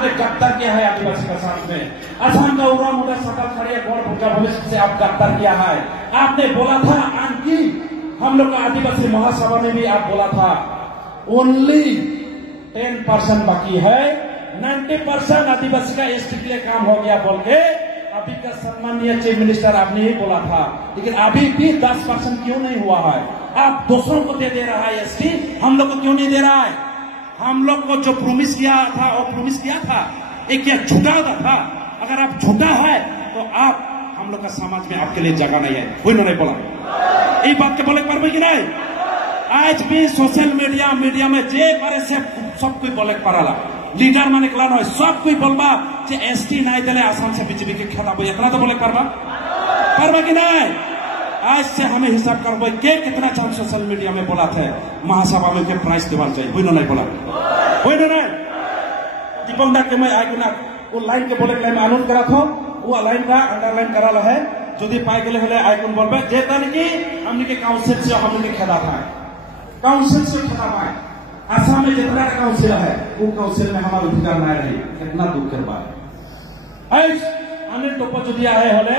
आपने गद्दार किया है आदिवासी का साथ में। असम का उड़ा मुड़ा सकल खड़िया गौर पूजा भविष्य से आप गद्दार किया है। आपने बोला था आंकी हम लोग का आदिवासी महासभा में भी आप बोला था ओनली 10% बाकी है, 90% आदिवासी का एसटी के लिए काम हो गया बोल के अभी का सम्मानीय चीफ मिनिस्टर आपने ही बोला था। लेकिन अभी भी 10% क्यों नहीं हुआ है? आप दूसरों को दे रहा है एसटी, हम लोग को क्यों नहीं दे रहा है? हम लोग को जो प्रॉमिस किया था और प्रॉमिस किया था एक क्या झूठा था? अगर आप झूठा है तो आप हम लोग का समाज में आपके लिए जगह नहीं है। कोई नहीं बोला ये बात के बोले पार कि नहीं? आज भी सोशल मीडिया में जे करे से सब कोई बोले पाराला लीडर माने कला नय सब कोई बोलबा जे एसटी नहीं देले आसाम से बीजेपी के खेता बोले एकला तो बोले पारबा कि नहीं? आज से हमें हिसाब करबो के कितना चांस सोशल मीडिया में बोला थे महासभा में के प्राइस देवा चाहिए। कोई नहीं बोला कोई नहीं दीपक दा के मैं आइकुना वो लाइन के बोले मैं अनुरोध करा था वो लाइन का अंडरलाइन करा है যদি পাই গেলে হলে আইকন বলবে যে তার কি हमनी के काउंसिल से हमनी के खेदा था काउंसिल से खेदा पाए आसाम में जितना काउंसिल है वो काउंसिल में हमारा अधिकार नहीं रही। कितना दुख के बात आज अनिल टोपो जो दिया है होले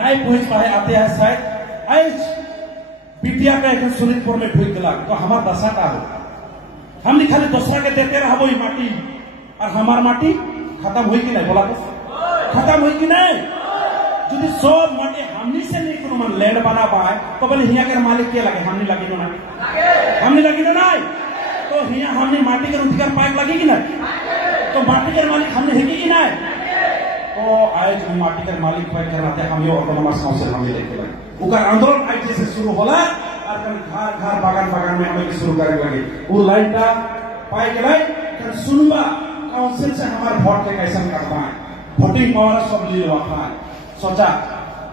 नहीं पहुंच पाए आते हैं शायद आज बिटिया का एक सोनितपुर में ढूंढ दिला तो हमारा दशा का हो हमने खाली दूसरा के देते रहा वही माटी और हमारा माटी खत्म हुई कि नहीं? बोला तो खत्म हुई कि नहीं? যদি সব মাটি हमनी से नहीं कोनो मन लैंड बना पाए तो बोले हिया के मालिक के लगे हमनी लगी ना हमनी लगी ना नहीं तो हिया हमने माटी के अधिकार पाइप लगी कि नहीं? तो माटी के मालिक हमने है कि नहीं? तो आज माटी के मालिक पाइप कराते हम ये ऑटोनोमस काउंसिल हम लेके लगे उनका आंदोलन आज से शुरू होला और घर घर बागान में हमें शुरू करे लगे वो लाइन का पाई के लाइन सुनबा काउंसिल से हमारे वोट के कैसे करता है वोटिंग पावर सब ले लेवा सोचा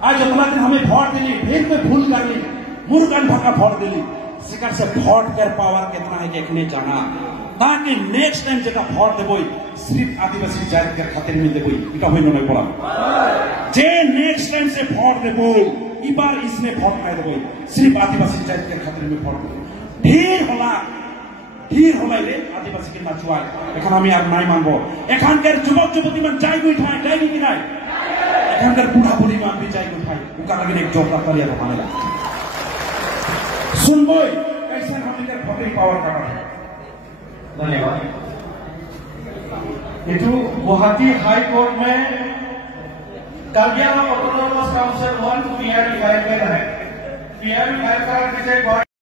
आज उतना दिन हमें वोट दिली फिर में भूल कर ली मुर्गन भका वोट दिली शिकार से वोट कर पावर कितना है देखने जाना ताकि नेक्स्ट टाइम जगह वोट देबो सिर्फ आदिवासी जाति के खातिर में देबो इटा होई नहीं बोला जे नेक्स्ट टाइम से वोट देबो ई बार इसने वोट नहीं देबो सिर्फ आदिवासी जाति के खातिर में वोट देबो ढेर होला रे आदिवासी के नाचुआ এখন আমি আর নাই মানবো এখানকার যুবক যুবতী মান যাই উঠায় যাই কি নাই এখানকার বুড়া বুড়ি মান भी जाई उठाई उनका लगे एक जोरदार तालियां बजाने सुनबो कैसे हम इधर वोटिंग पावर का है। धन्यवाद। ये तो गुवाहाटी हाई कोर्ट में कालिया ऑटोनोमस काउंसिल 1 पीआर फाइल है पीआर फाइल का